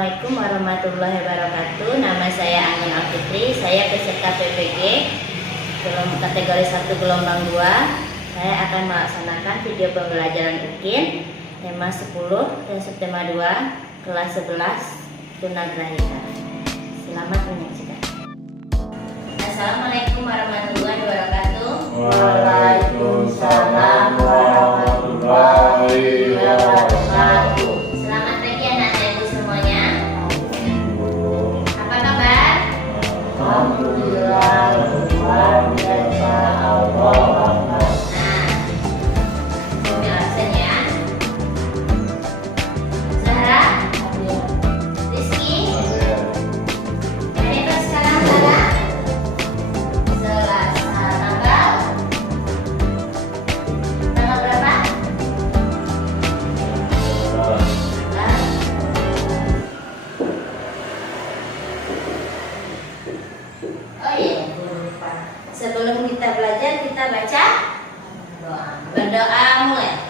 Assalamualaikum warahmatullahi wabarakatuh. Nama saya Anggun Alfitri. Saya peserta PPG kategori 1 gelombang 2. Saya akan melaksanakan video pembelajaran UKIN tema 10 dan subtema 2 kelas 11 tunagrahita. Selamat menyaksikan. Assalamualaikum warahmatullahi wabarakatuh. Waalaikumsalam warahmatullahi wabarakatuh. Selamat pagi anak-anak ibu semuanya. Apa kabar? Alhamdulillah, luar biasa Allah. Nah, absen ya. Zahra, Rizky, hari apa sekarang Zahra? Selasa, tanggal berapa? Oh iya, lupa. Sebelum kita belajar, kita baca doa. Berdoa mulai.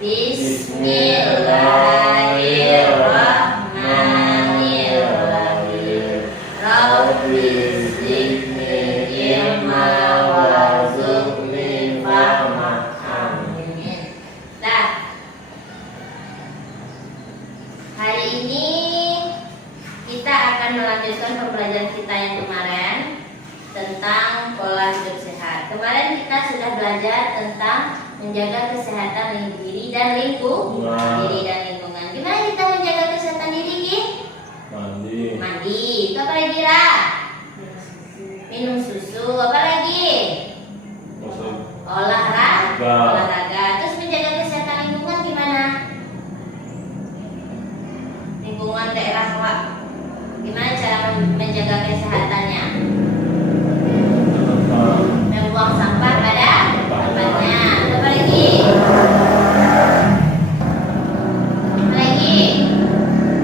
Bismillahirrahmanirrahim. Rabbi zidni ilma warzuqni fahma. Amin. Nah, hari ini kita akan melanjutkan pembelajaran kita yang kemarin tentang pola hidup sehat. Kemarin kita sudah belajar tentang menjaga kesehatan diri dan lingkungan. Gimana kita menjaga kesehatan diri, Ki? Mandi. Itu apa lagi, Ra? Minum susu. Apa lagi? Olahraga. Terus menjaga kesehatan lingkungan gimana? Lingkungan daerah Wak. Gimana cara menjaga kesehatannya? Membuang sampah pada tempatnya. Apa lagi?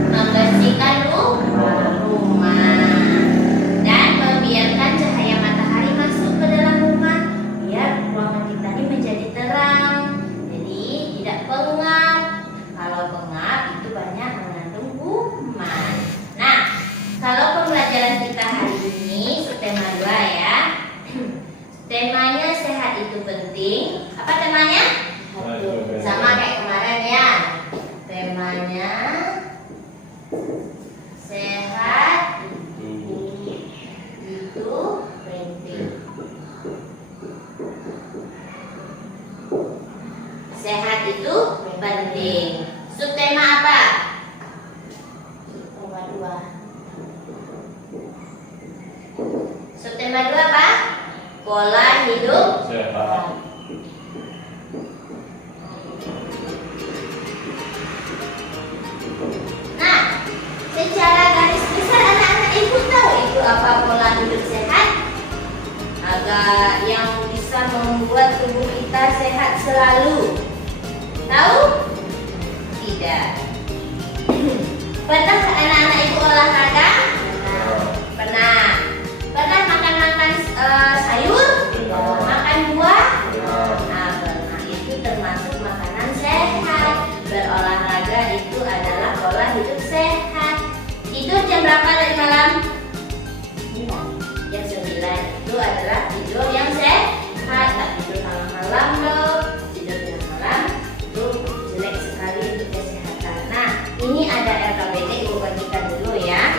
Membersihkan rumah dan membiarkan cahaya matahari masuk ke dalam rumah biar ruangan kita ini menjadi terang. Jadi tidak pengap. Kalau pengap itu banyak mengandung kuman. Nah, kalau pembelajaran kita hari ini subtema 2 ya. Temanya sehat itu penting. Apa temanya? Sama kayak kemarin ya. Temanya sehat itu penting. Sehat itu penting. Subtema apa? Subtema 2. Subtema 2 apa? Pola hidup Sehat. Nah, secara garis besar anak-anak ibu tahu itu apa pola hidup sehat? Agar yang bisa membuat tubuh kita sehat selalu. Tahu? Tidak. Pernah anak-anak ibu olahraga? Pernah. Pernah makan sayur? Makan buah? Nah, pernah. Itu termasuk makanan sehat. Berolahraga itu adalah pola hidup sehat. Tidur jam berapa dari malam? Jam 9. Itu adalah tidur yang sehat. Tak tidur malam-malam loh. Tidur jam malam itu jelek sekali untuk kesehatan. Nah, ini ada LKPD, ibu bagikan dulu ya.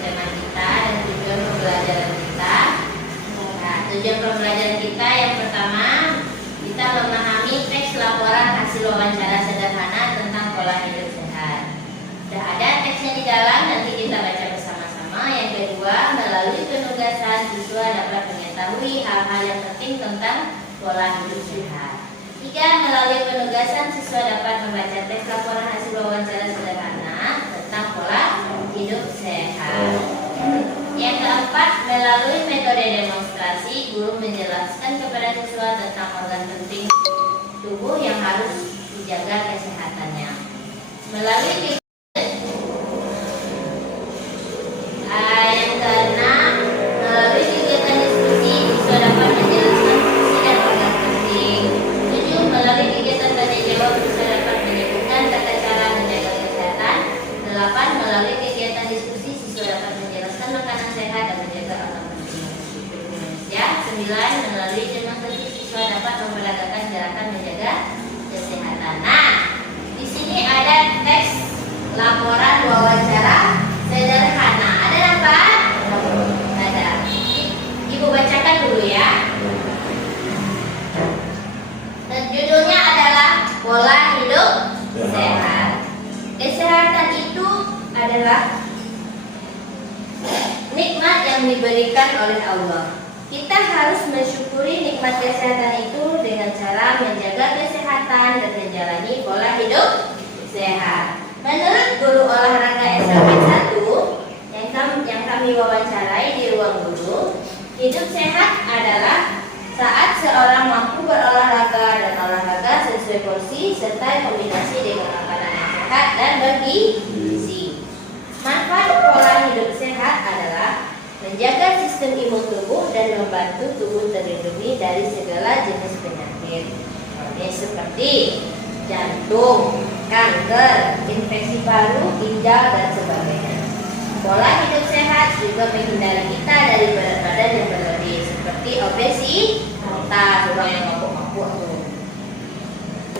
Tema kita dan tujuan pembelajaran kita. Nah, tujuan pembelajaran kita yang pertama, kita memahami teks laporan hasil wawancara sederhana tentang pola hidup sehat. Sudah ada teksnya di dalam, nanti kita baca bersama-sama. Yang kedua, melalui penugasan siswa dapat mengetahui hal-hal yang penting tentang pola hidup sehat. Tiga, melalui penugasan siswa dapat membaca teks laporan hasil wawancara sederhana tentang pola hidup sehat. Yang keempat, melalui metode demonstrasi, guru menjelaskan kepada siswa tentang organ penting tubuh yang harus dijaga kesehatannya. Melalui yang keenam, melalui kegiatan diskusi, siswa dapat menjelaskan fungsi dan organ penting. 7, melalui kegiatan tanya jawab, siswa dapat menyebutkan tata cara menjaga kesehatan laporan wawancara sederhana. Ada apa? Ada. Ibu bacakan dulu ya. Dan judulnya adalah pola hidup sehat. Kesehatan itu adalah nikmat yang diberikan oleh Allah. Kita harus mensyukuri nikmat kesehatan itu dengan cara menjaga kesehatan dan menjalani pola hidup sehat. Menurut guru olahraga SMP 1 yang kami wawancarai di ruang guru, hidup sehat adalah saat seorang mampu berolahraga dan olahraga sesuai porsi serta kombinasi dengan makanan yang sehat dan bergizi. Manfaat pola hidup sehat adalah menjaga sistem imun tubuh dan membantu tubuh terlindungi dari segala jenis penyakit, seperti jantung, kanker, infeksi paru, ginjal, dan sebagainya. Pola hidup sehat juga menghindari kita dari berat badan yang berlebih, seperti obesitas, orang yang mabuk-mabuk tuh.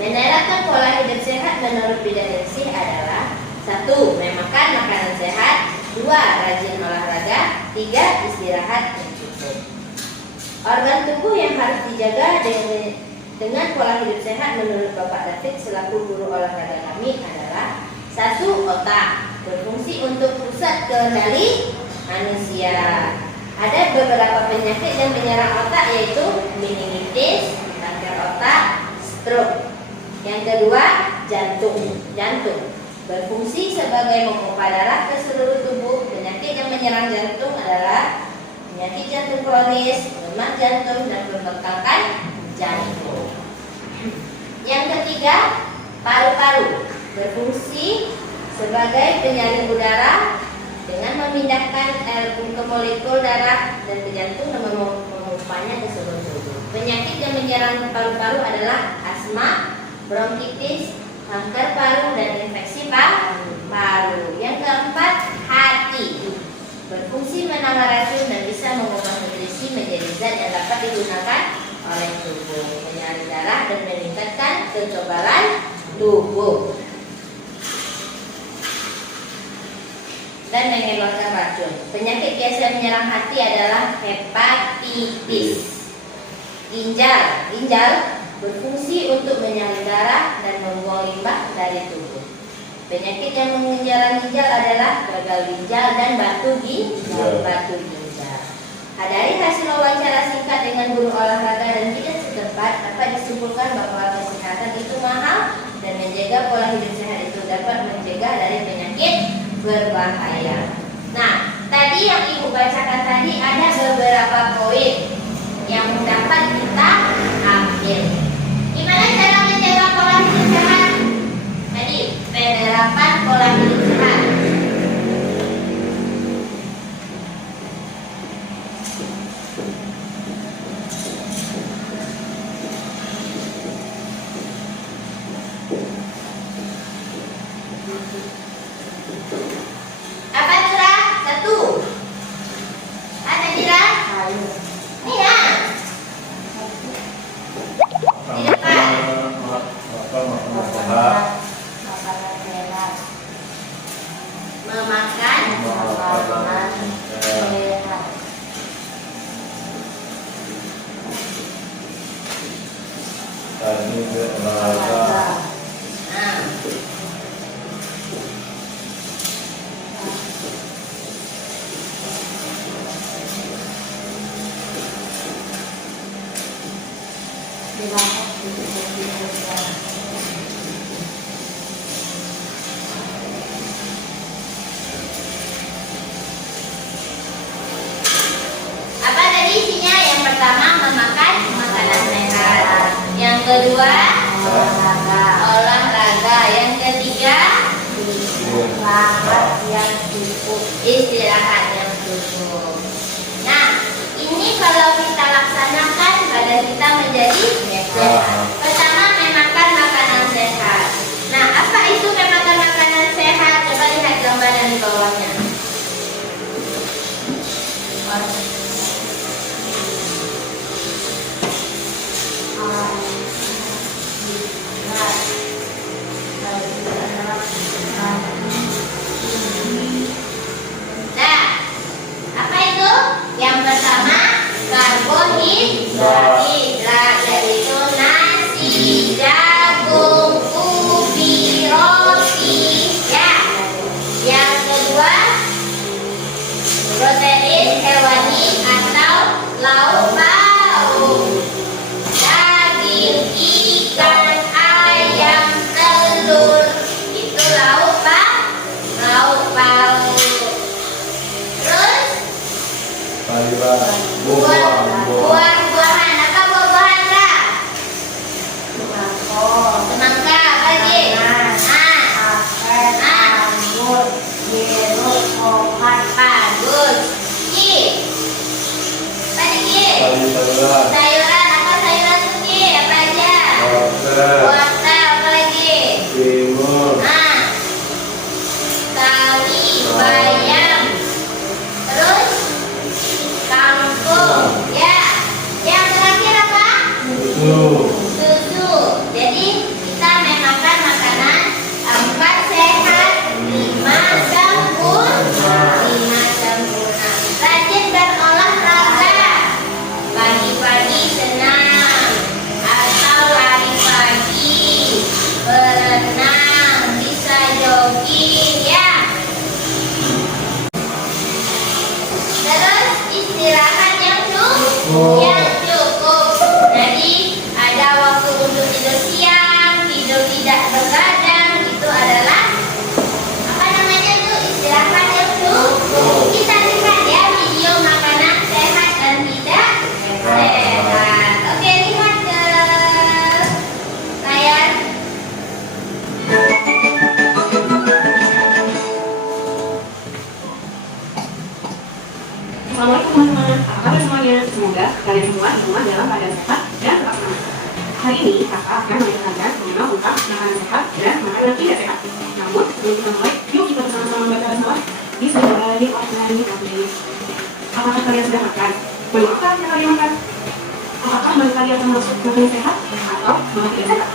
Menerapkan pola hidup sehat menurut bidang gizi adalah 1. Memakan makanan sehat, 2. Rajin olahraga, 3. Istirahat yang cukup. Organ tubuh yang harus dijaga dengan pola hidup sehat menurut Bapak David selaku guru olahraga kami adalah 1. Otak, berfungsi untuk pusat kendali manusia. Ada beberapa penyakit yang menyerang otak yaitu meningitis, kanker otak, stroke. Yang kedua, jantung. Berfungsi sebagai memompa darah ke seluruh tubuh. Penyakit yang menyerang jantung adalah penyakit jantung kronis, lemak jantung, dan pembengkakan jantung. Yang ketiga, paru-paru. Berfungsi sebagai penyalin udara dengan memindahkan air ke molekul darah dan ke jantung dan memompanya ke seluruh tubuh. Penyakit yang menyerang paru-paru adalah asma, bronkitis, kanker paru, dan infeksi paru. Yang keempat, hati. Berfungsi menangkal racun dan bisa mengubah nutrisi menjadi zat yang dapat digunakan oleh tubuh, menyalin darah dan meningkatkan kekebalan tubuh, dan mengeluarkan racun. Penyakit biasa menyerang hati adalah hepatitis. Ginjal berfungsi untuk menyalin darah dan membuang limbah dari tubuh. Penyakit yang menyerang ginjal adalah gagal ginjal dan batu ginjal. Dari hasil wawancara singkat dengan guru olahraga dan bidan setempat dapat disimpulkan bahwa kesehatan itu mahal dan menjaga pola hidup sehat itu dapat mencegah dari penyakit berbahaya. Nah, tadi yang ibu bacakan tadi ada beberapa poin yang dapat kita ambil. Gimana cara menjaga pola hidup sehat? Tadi penerapan pola hidup sehat. Apa Dira? 1. Ada Dira? Iya. Di depan. Memakan sehat. Nah. Apa tadi isinya? Yang pertama memakan makanan sehat. Yang kedua olahraga. Yang ketiga istirahat yang cukup. Nah, ini kalau kita laksanakan badan kita menjadi sehat. Pertama, memakan makanan sehat. Nah, apa itu memakan makanan sehat? Coba lihat gambar yang di bawahnya. lauk pauk, daging, ikan, ayam, telur. Itu lauk pauk. Terus sayuran, buah-buahan, buah-buahan. Apa buah-buahan, Kak? Semangka, apa lagi? anggur, jeruk, tomat, Bagus. Ki. Apa lagi? sayuran, Sayuran, apa sayuran tuh, Ki? Apa aja? wortel, Wortel, apa lagi? timun, Sawi, bayam. Terus kangkung. Ya. Yang terakhir apa? Susu. Jadi kita memakan makanan 4 sehat, 5 sempurna. Rajin berolahraga. Pagi-pagi senam atau lari pagi, berenang, bisa jogging ya. Terus istirahat yang cukup. Jadi ada waktu untuk tidur siang, tidur tidak begadang, itu adalah apa namanya tuh, istirahat yang cukup. Kita lihat ya video makanan sehat dan tidak sehat. Oke, lihat ke layar. Assalamualaikum teman-teman, apa kabar semuanya? Semoga kalian semua di rumah dalam keadaan sehat dan tetap semangat. Hari ini kakak akan mengajarkan mengenal tentang makanan sehat dan makanan tidak sehat. Namun sebelum kita mulai, yuk kita bersama-sama membaca basmalah. Bismillahirrahmanirrahim. Apakah kalian sudah makan? Menu apa yang kalian makan? Apakah menu kalian termasuk makanan sehat atau makanan tidak sehat?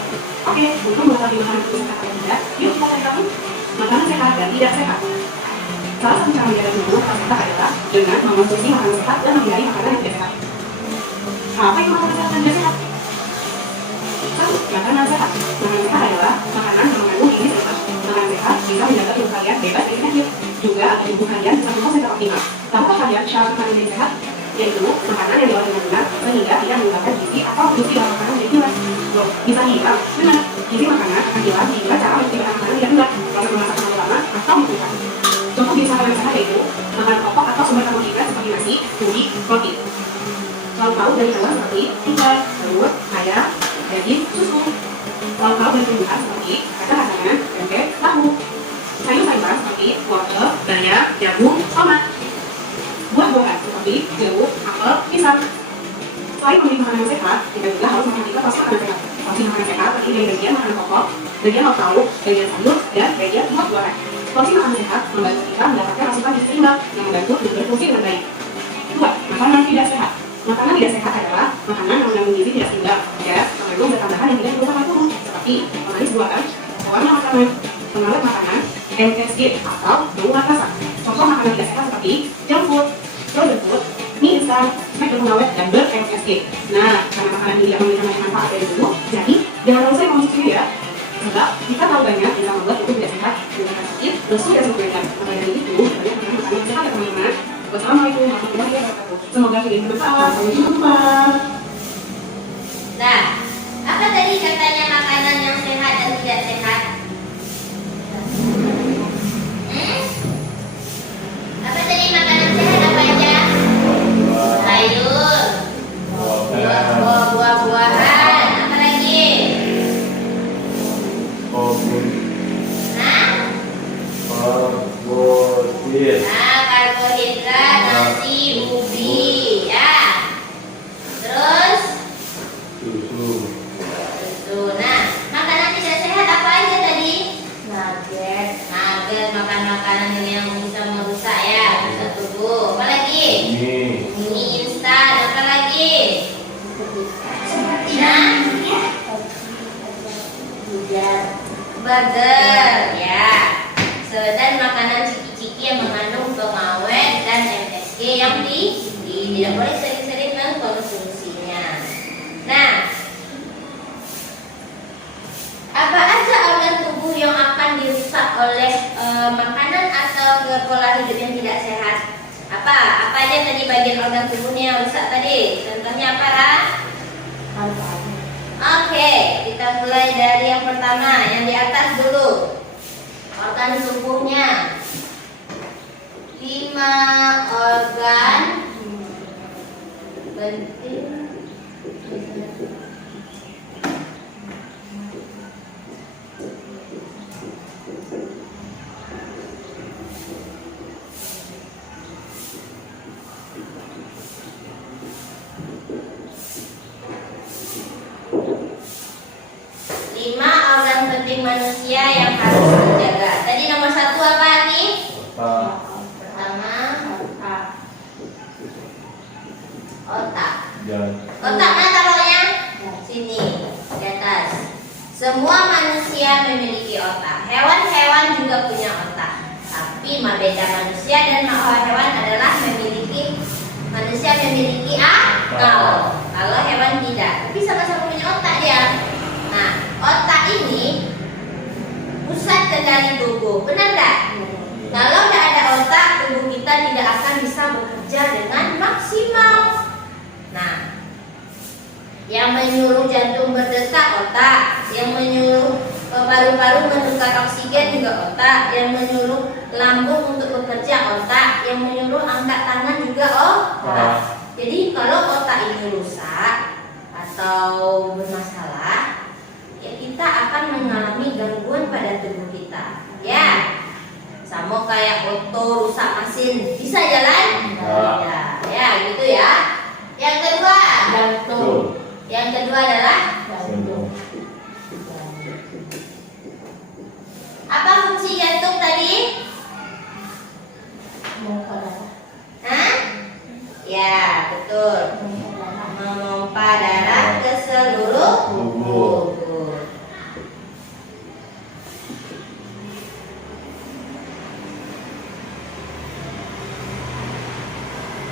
Oke, untuk mengetahui makanan itu sehat atau tidak, yuk kita cari tahu makanan sehat dan tidak sehat. Salah satu cara menjaga tubuh tetap sehat adalah dengan mengonsumsi makanan sehat dan menghindari makanan yang tidak sehat. Apa itu makanan sehat dan tidak sehat? Satu, makanan sehat. Makanan sehat adalah makanan yang mengandung gizi seimbang. Makanan sehat bisa menjaga tubuh kalian bebas dari penyakit. Juga agar tubuh kalian bisa berfungsi secara optimal. Tahukah kalian syarat makanan yang sehat? Yaitu makanan yang diolah dengan benar sehingga tidak menyebabkan gizi atau produksi dalam makanan menjadi hilang. Loh, bisa hilang? Benar. Gizi makanan akan hilang jika cara menghasilkan makanan tidak benar, proses memasak terlalu lama atau menggunakan. Contoh gizi makanan sehat yaitu makanan pokok atau sumber karbohidrat seperti nasi, ubi, roti. Lauk pauk dari hewan seperti ikan, telur, ayam, daging, susu. Lauk pauk dari tumbuhan seperti kacang-kacangan, tempe, tahu. Sayur-sayuran seperti wortel, bayam, jagung, tomat. Buah-buahan seperti jeruk, apel, pisang. Selain memilih makanan yang sehat, kita juga harus memperhatikan porsi makanan sehat. Porsi makanan sehat terdiri dari bagian makanan pokok, bagian lauk pauk, bagian sayur, dan bagian buah-buahan. Porsi makanan sehat membantu kita mendapatkan asupan gizi seimbang yang membantu tubuh berfungsi dengan baik. 2. Makanan tidak sehat. Makanan tidak sehat adalah makanan yang mengandung gizi tidak seimbang, ya, mengandung zat tambahan yang tidak diperlukan oleh tubuh, seperti pemanis buatan, pewarna makanan, pengawet makanan, MSG atau penguat rasa. Contoh makanan tidak sehat seperti junk food, frozen food, mie instan, snack berpengawet, dan ber-MSG. Nah, karena makanan ini tidak memiliki banyak manfaat dari tubuh, jadi jangan terlalu sering mengonsumsinya ya. Sebab kita tahu banyak bisa membuat tubuh tidak sehat, menyebabkan sakit, lesu dan sebagainya. Maka dari itu, banyak makanan yang sehat ya teman-teman. Wassalamualaikum warahmatullahi wabarakatuh. Semoga video ini bermanfaat. Sampai jumpa. Nah, apa tadi katanya makanan yang sehat dan tidak sehat? Apa tadi makanan sehat apa aja? Sayur, buah-buahan, apa lagi? Karbohidrat, nasi, ubi, ya. Terus susu. Nah, makanan tidak sehat apa aja tadi? Nugget, makan makanan yang bisa merusak ya, merusak tubuh. Apa lagi? Mie instan, apa lagi? Nah, burger, ya. Dan makanan ciki-ciki yang mengandung pengawet dan MSG yang tidak boleh sering-sering mengkonsumsinya. Nah, apa aja organ tubuh yang akan dirusak oleh makanan atau pola hidup yang tidak sehat? Apa? Apa aja tadi bagian organ tubuhnya yang rusak tadi? Contohnya apa, Ra? paru-paru, Oke, kita mulai dari yang pertama, yang di atas dulu. Organ tubuhnya. 5 organ penting. Manusia yang harus dijaga. Tadi nomor 1 apa nih? Otak. Pertama, otak, otak. Jantung. Otak mana taruhnya? Sini, di atas. Semua manusia memiliki otak. Hewan-hewan juga punya otak. Tapi beda manusia dan hewan adalah manusia memiliki akal. Kalau hewan tidak. Tapi sama-sama punya otak dia. Nah, otak ini pusat kendali tubuh, benar nggak? Kalau nggak ada otak, tubuh kita tidak akan bisa bekerja dengan maksimal. Nah, yang menyuruh jantung berdetak otak, yang menyuruh paru-paru menukar oksigen juga otak, yang menyuruh lambung untuk bekerja otak, yang menyuruh angkat tangan juga otak. Jadi kalau otak ini rusak atau bermasalah, ya kita akan mengalami gangguan pada tubuh kita. Ya, sama kayak motor rusak mesin, bisa jalan? Tidak. Ya, gitu ya. Yang kedua, jantung, yang kedua adalah jantung, apa fungsi jantung tadi? memompa darah, Hah? Ya, betul. Memompa darah ke seluruh tubuh.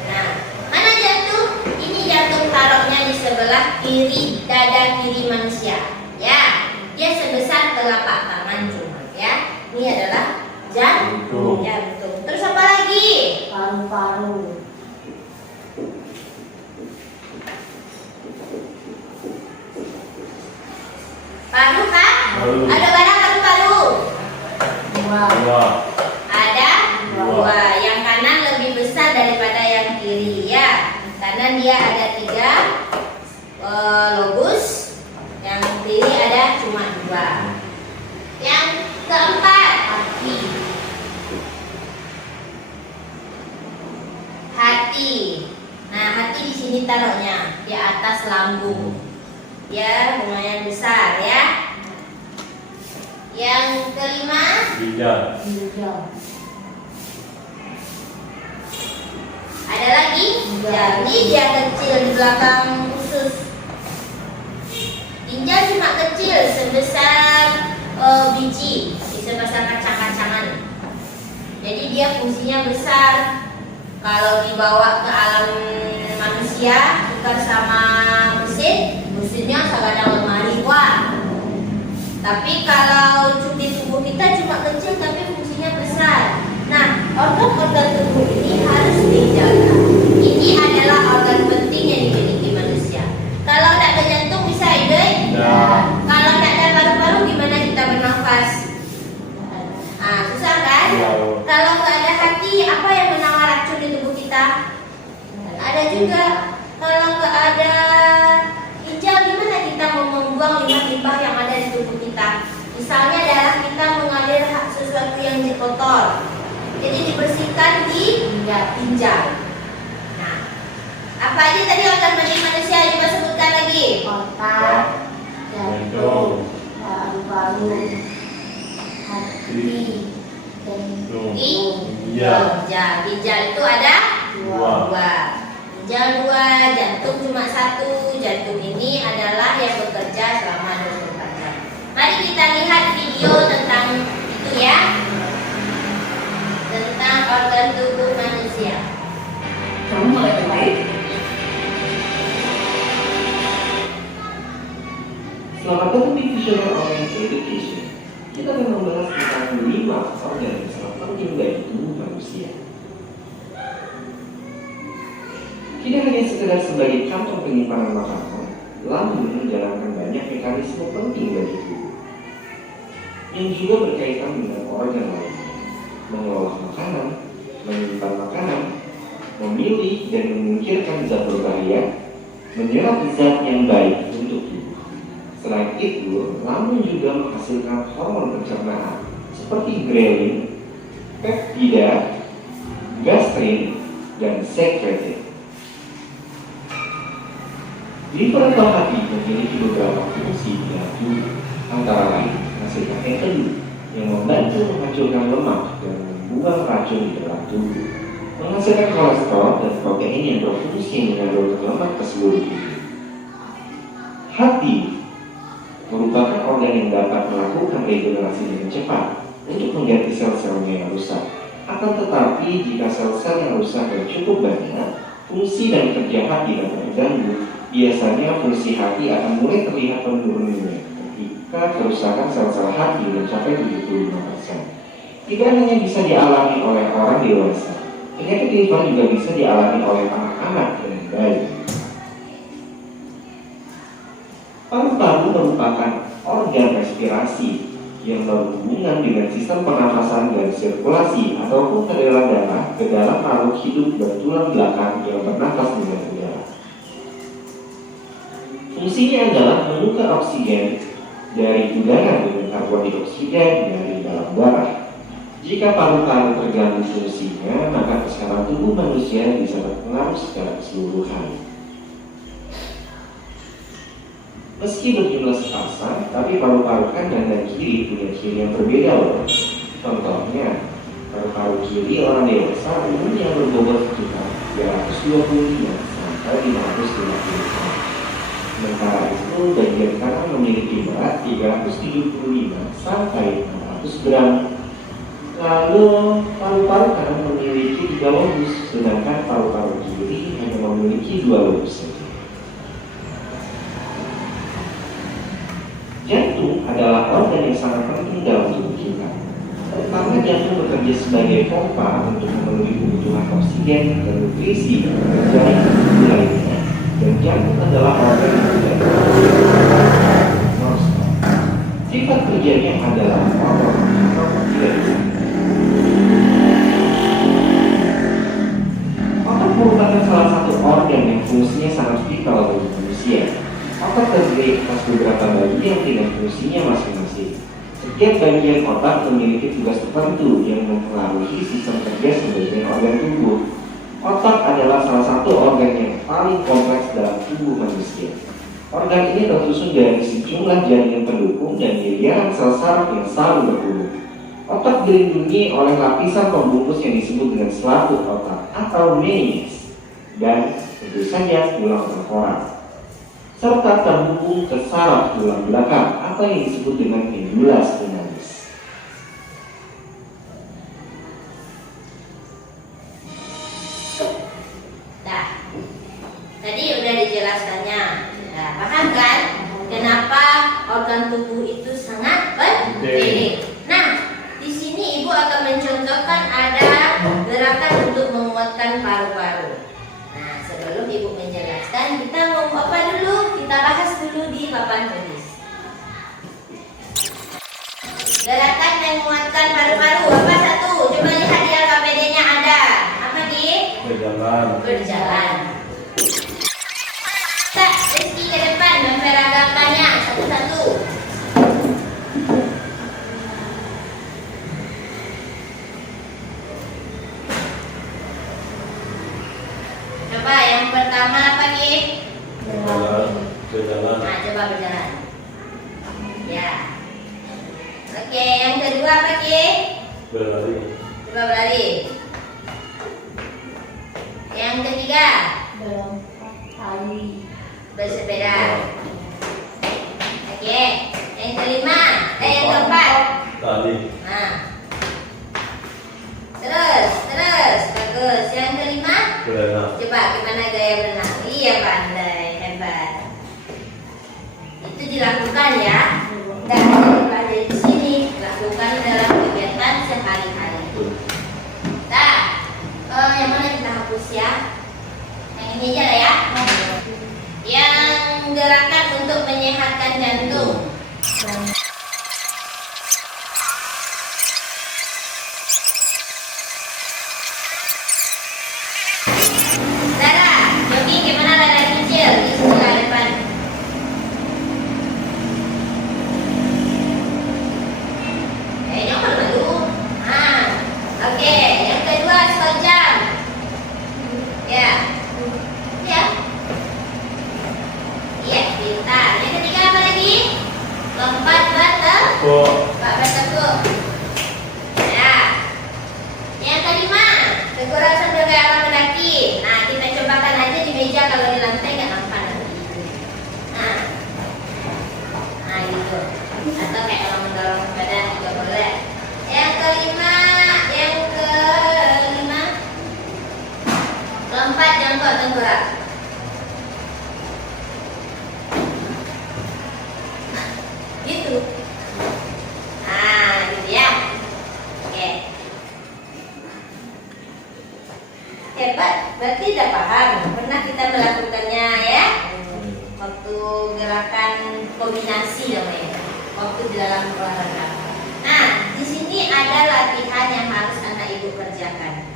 Nah, mana jantung? Ini jantung taruhnya di sebelah kiri dada kiri manusia. Ya, dia sebesar telapak tangan cuma. Ya, ini adalah jantung. Jantung. Terus apa lagi? paru-paru, Paru kan? Paru. Ada berapa paru-paru? dua, Ada dua. Yang kanan lebih besar daripada yang kiri ya. Karena dia ada 3 lobus. Yang kiri ada cuma 2. Yang keempat, hati, hati. Nah, hati di sini taruhnya di atas lambung. Ya, lumayan besar ya. Yang kelima, Ginjal. ginjal, ada lagi. Jadi dia kecil di belakang usus. Ginjal cuma kecil sebesar biji, sebesar kacang-kacangan. Jadi dia fungsinya besar. Kalau dibawa ke alam manusia, tukar sama mesinnya segadang lemari. Wah. Tapi kalau di tubuh kita cuma kecil tapi fungsinya besar. Nah, organ-organ tubuh ini harus dijaga. Ini adalah organ penting yang dimiliki manusia. Kalau tidak ada jantung bisa hidup? Tidak. Kalau tidak ada paru-paru gimana kita bernafas? Ah, susah kan? Iya. Kalau nggak ada hati, apa yang menawar racun di tubuh kita? Ada juga. Kalau nggak ada ginjal, gimana kita mau membuang limbah-limbah yang ada di tubuh kita? Misalnya darah kita mengalir sesuatu yang kotor, jadi dibersihkan di ginjal. Nah, apa aja tadi organ penting manusia? Coba sebutkan lagi. otak, jantung, paru-paru, hati, jantung, Ginjal. Ginjal itu ada Dua. 2. Ginjal 2, jantung cuma 1. Jantung ini adalah yang bekerja selama 24 jam. Mari kita lihat video tentang itu ya. Tentang organ tubuh manusia. Kamu mulai baik. Selamat datang di Visioner Online Education. Kita akan membahas tentang 5 organ yang sangat penting bagi tubuh manusia. Tidak hanya sekedar sebagai kantong penyimpanan makanan, lambung menjalankan banyak mekanisme penting bagi tubuh yang juga berkaitan dengan organ lainnya, mengolah makanan, menyimpan makanan, memilih dan memungkirkan zat berbahaya, menyerap zat yang baik untuk tubuh. Selain itu, lambung juga menghasilkan hormon pencernaan seperti grelin, peptida, gastrin, dan sekretin. Liver atau hati memiliki beberapa fungsi dalam tubuh, antara lain menghasilkan enzim yang membantu menghancurkan lemak dan membuang racun di dalam tubuh, menghasilkan kolesterol dan protein yang berfungsi menyalurkan lemak ke seluruh tubuh. Hati merupakan organ yang dapat melakukan regenerasi dengan cepat untuk mengganti sel-selnya yang rusak. Akan tetapi, jika sel-sel yang rusak yang cukup banyak, fungsi dan kerja hati dapat terganggu. Biasanya fungsi hati akan mulai terlihat menurunnya ketika kerusakan sel-sel hati mencapai 75%. Tidak hanya bisa dialami oleh orang dewasa, penyakit liver juga bisa dialami oleh anak-anak dan bayi. Paru-paru merupakan organ respirasi yang berhubungan dengan sistem pernafasan dan sirkulasi ataupun aliran darah ke dalam makhluk hidup bertulang belakang yang bernafas dengan udara. Fungsinya adalah menukar oksigen dari udara dengan karbon dioksida dari dalam darah. Jika paru-paru terganggu fungsinya, maka kesehatan tubuh manusia bisa terpengaruh secara keseluruhan. Meski berjumlah sepasang, tapi paru-paru kanan dan kiri punya ciri yang berbeda loh. Contohnya, paru-paru kiri orang dewasa umumnya berbobot sekitar 325 sampai 550 gram. Sementara itu, bagian kanan memiliki berat 375 sampai 600 gram. Lalu, paru-paru kanan memiliki 3 lobus, sedangkan paru-paru kiri hanya memiliki 2 lobus saja. Jantung adalah organ yang sangat penting dalam tubuh kita. Karena jantung bekerja sebagai pompa untuk memenuhi kebutuhan oksigen dan nutrisi dari tubuh lainnya, dan jantung adalah organ yang tidak sifat kerjanya adalah otot atau tidak. Otot merupakan salah satu organ yang fungsinya sangat vital bagi manusia. Otak terdiri atas beberapa bagian dengan fungsinya masing-masing. Setiap bagian otak memiliki tugas tertentu yang mempengaruhi sistem kerja sebagian organ tubuh. Otak adalah salah satu organ yang paling kompleks dalam tubuh manusia. Organ ini tersusun dari sejumlah jaringan pendukung dan miliaran sel saraf yang saling berhubung. Otak dilindungi oleh lapisan pembungkus yang disebut dengan selaput otak atau meninges, dan tentu saja tulang tengkorak, serta terhubung ke saraf tulang belakang atau yang disebut dengan medula spinalis. Nah, tadi udah dijelaskannya. Nah, paham kan kenapa organ tubuh itu sangat penting? Nah, di sini Ibu akan mencontohkan ada gerakan untuk menguatkan paru-paru. Nah, sebelum Ibu menjelaskan, kita mau apa dulu? Kita bahas dulu di papan tulis. Gerakan menguatkan paru-paru apa satu? Coba lihat di AKPD-nya ada. Apa Di? Berjalan. Berjalan. Tak, Rizky ke depan memperagakannya satu-satu. Coba yang pertama apa Ki? Berjalan. Berjalan. Nah, coba berjalan. Ya. Oke, yang kedua apa Ki? Berlari. Coba berlari. Yang ketiga, Tali. bersepeda. Oke, yang kelima, yang keempat. Tali. Nah, terus, bagus. Yang kelima, Berenang. coba gimana gaya berenang? Iya pandai, hebat. Itu dilakukan ya. Dan dipelajari di sini, lakukan dalam kegiatan sehari-hari. Nah, yang mana kita hapus ya? Yang ini Ini aja lah ya. Yang gerakan untuk menyehatkan jantung. Lara, jogging gimana Lara kecil di sebelah depan? Nyomor dulu. Oke. Yang kedua sejam. Ya. Ya. Iya, pintar. Yang ketiga apa lagi? Lompat batu. Lompat batu. Ya. Yang kelima, kekerasan bergaya mendaki. Nah, kita cobakan aja di meja, kalau di lantai nggak nampak nanti. Nah gitu. Atau kayak kalau mendorong badan juga boleh. Yang kelima, lompat jongkok tengkorak. Gitu. Nah, gitu ya. Oke. Hebat, berarti udah paham. Pernah kita melakukannya ya. Waktu gerakan kombinasi namanya. Waktu di dalam olahraga. Nah, di sini ada latihan yang harus anak ibu kerjakan.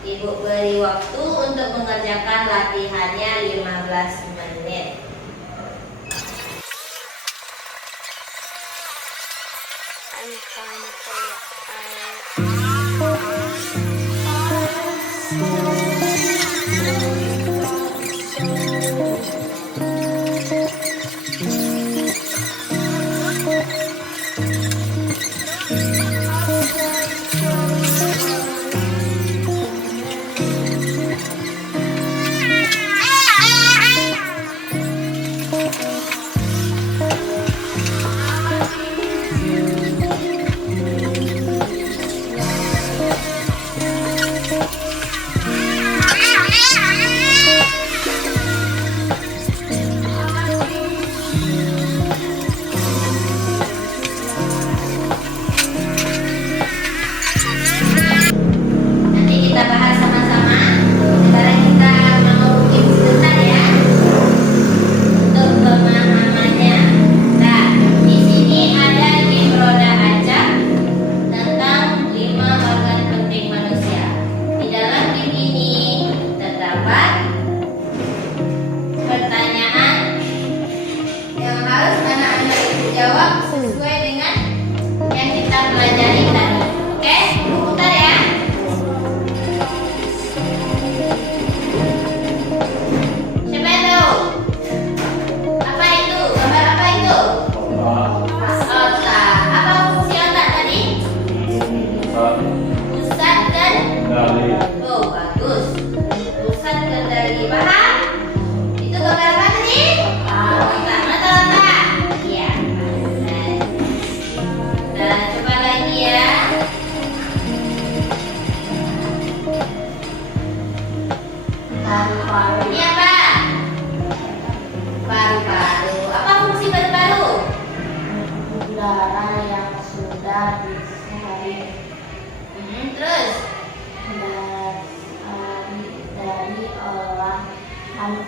Ibu beri waktu untuk mengerjakan latihannya 15 menit.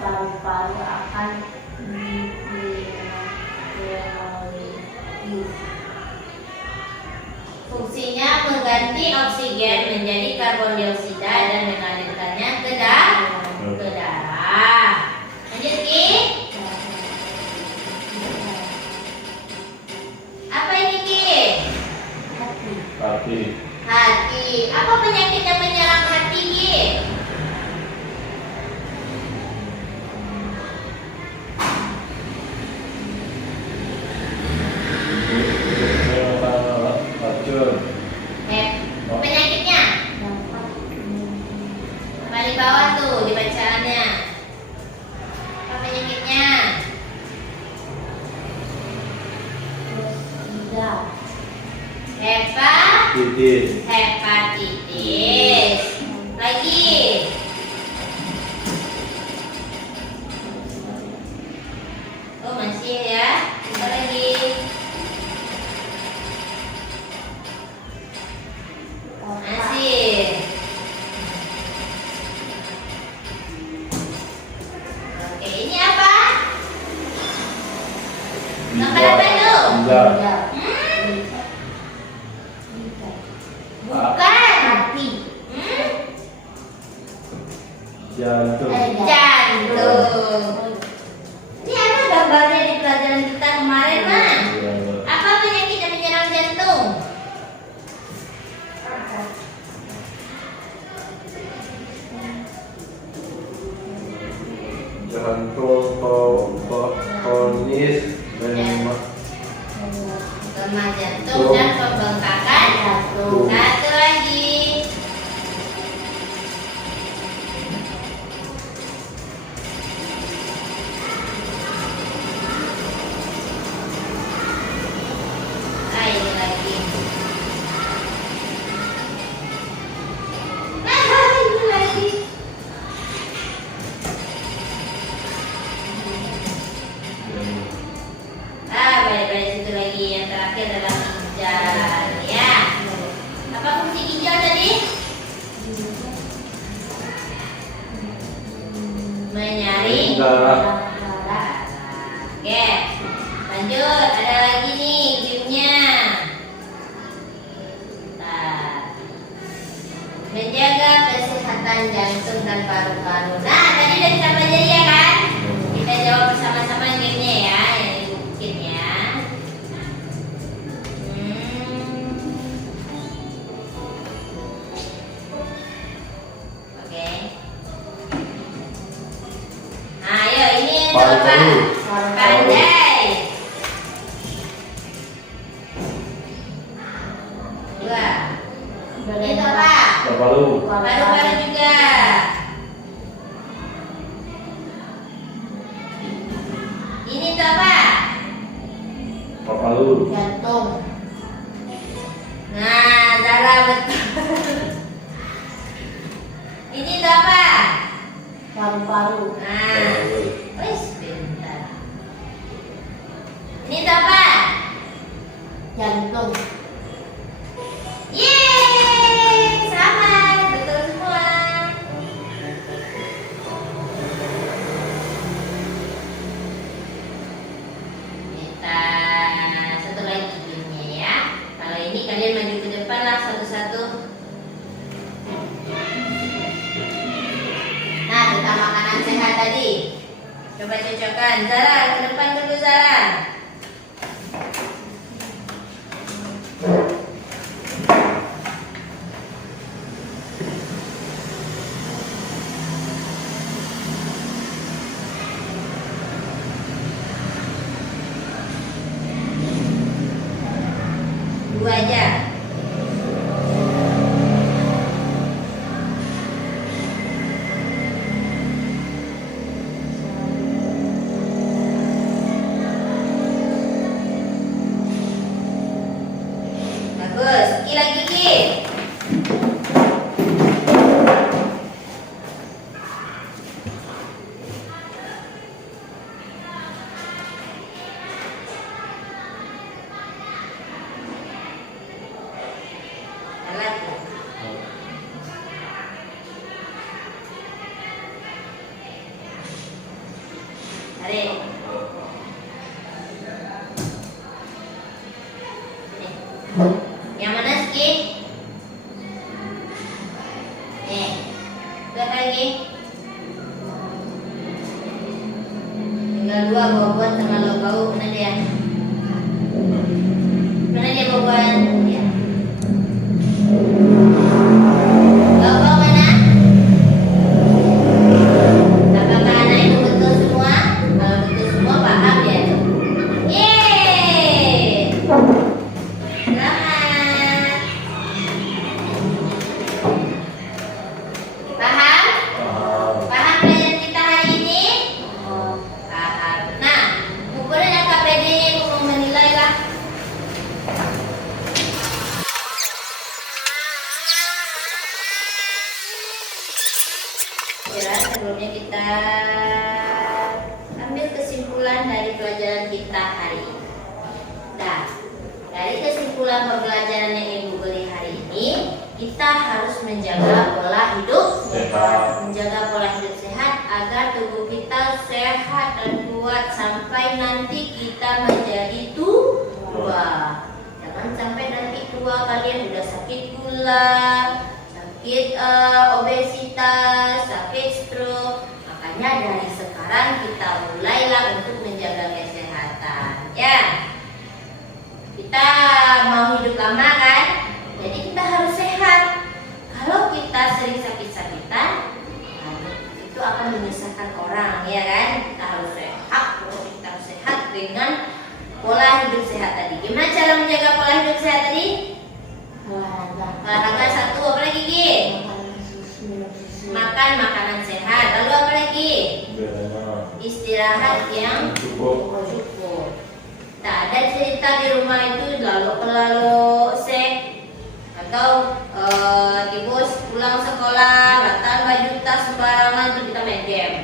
paru-paru akan Fungsinya mengganti oksigen menjadi karbon dioksida dan mengalirkannya ke darah. Lanjut Ki. Apa ini Ki? Hati. Hati. Apa penyakit yang menyerang hati Ki? Penyakitnya paling bawah tuh di bacaannya. Apa penyakitnya? Hepatitis. Lagi. Oh masih ya. Kita lagi. Masih. Jantung. Jantung. Ini ada gambarnya di pelajaran kita kemarin, Mas. Apa penyakit yang menyerang jantung? Jantung kronis Lemah jantung dan pembengkakan jantung. Satu lagi. Ini lagi. Ini lagi. Balik-balik situ lagi. Yang terakhir adalah ginjal, ya. Apa fungsi ginjal tadi? Menyaring darah. Oke, lanjut. Ada lagi nih gamenya. Menjaga kesehatan jantung dan paru-paru. Nah, tadi udah kita pelajari ya kan? Kita jawab bersama-sama gamenya ya, yang dibukin ya. Oke. Nah, ayo ini yang coba. Paru-paru. Pandai. Dua. Ini apa? Paru. Paru-paru juga. Ini tuh apa? Paru. Jantung. Nah, Zara betul. Ini tuh apa? Paru-paru. Nah, wes bentar. Ini tuh apa? Jantung. Yeay, sama, betul semua. Kita satu lagi gamenya ya. Kalau ini kalian maju ke depan lah satu-satu. Nah, tentang makanan sehat tadi. Coba cocokkan. Zara, ke depan dulu Zara. Dua aja. Bagus. Ki lagi Ki. Salah tuh. Tarik. Yang mana Ki? Nih. Lihat lagi. Tinggal dua, bobot sama lo bau. Mana dia? Mana dia bobot? Ya. Bau mana? Apakah anak itu betul semua? Kalau betul semua paham ya. Yeay. Selamat. Paham? Paham pelajaran kita hari ini? Paham. Nah, ukuran angka PD-nya Ibu mau menilai lah. Ya, sebelumnya kita ambil kesimpulan dari pelajaran kita hari ini. Nah, dari kesimpulan pembelajaran yang Ibu beri hari ini, kita harus menjaga pola hidup Sehat. menjaga pola hidup sehat agar tubuh kita sehat dan kuat sampai nanti kita menjadi tua. Jangan sampai nanti tua kalian udah sakit gula, sakit obesitas, sakit stroke, Makanya dari sekarang kita mulailah untuk menjaga kesehatan, ya. Kita mau hidup lama kan, jadi kita harus sehat. Kalau kita sering sakit-sakitan, itu akan menyusahkan orang, ya kan? Kita harus sehat, kita harus sehat dengan pola hidup sehat tadi. Gimana cara menjaga pola hidup sehat tadi? Olahraga satu, apa lagi Ki? Makan makanan sehat. Lalu apa lagi? Istirahat yang cukup. Tak ada cerita di rumah itu lalu sek atau tibus pulang sekolah datang baju tas sembarangan itu kita main game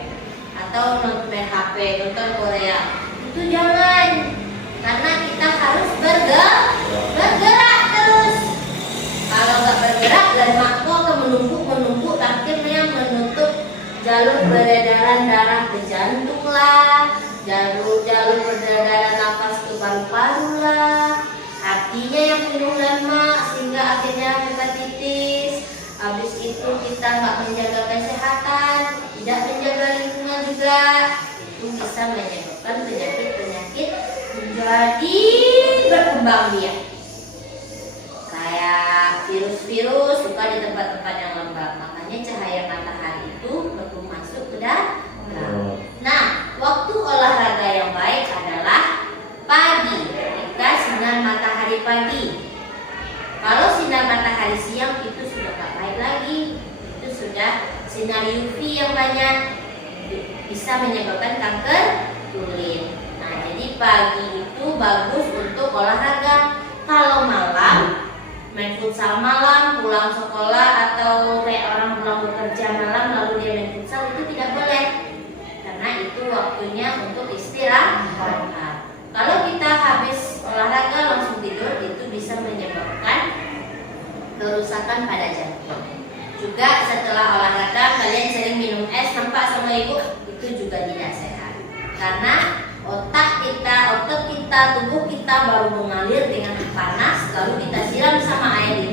atau nonton main HP, nonton Korea. Itu jangan, karena kita harus bergerak terus. Kalau nggak bergerak, lemakmu akan menumpuk, akhirnya menutup jalur peredaran darah ke jantung lah, jalur peredaran nafas ke paru-paru lah, hatinya yang penuh lemak sehingga akhirnya hepatitis. Habis itu kita nggak menjaga kesehatan, tidak menjaga lingkungan juga, itu bisa menyebabkan penyakit menjadi berkembang biak. Kayak virus-virus suka di tempat-tempat yang lembab, makanya cahaya matahari itu perlu masuk ke dalam. Nah, waktu olahraga yang baik adalah pagi, ketika sinar matahari pagi. Kalau sinar matahari siang itu sudah tak baik lagi, itu sudah sinar UV yang banyak, bisa menyebabkan kanker kulit. Nah, jadi pagi itu bagus untuk olahraga. Kalau malam, main futsal malam, pulang sekolah atau kayak orang pulang bekerja malam lalu dia main futsal, itu tidak boleh, karena itu waktunya untuk istirahat. Kalau kita habis olahraga langsung tidur, itu bisa menyebabkan kerusakan pada jantung. Juga setelah olahraga kalian sering minum es nampak sama ibu, itu juga tidak sehat, karena otot kita, tubuh kita baru mengalir dengan panas, lalu kita siram sama air di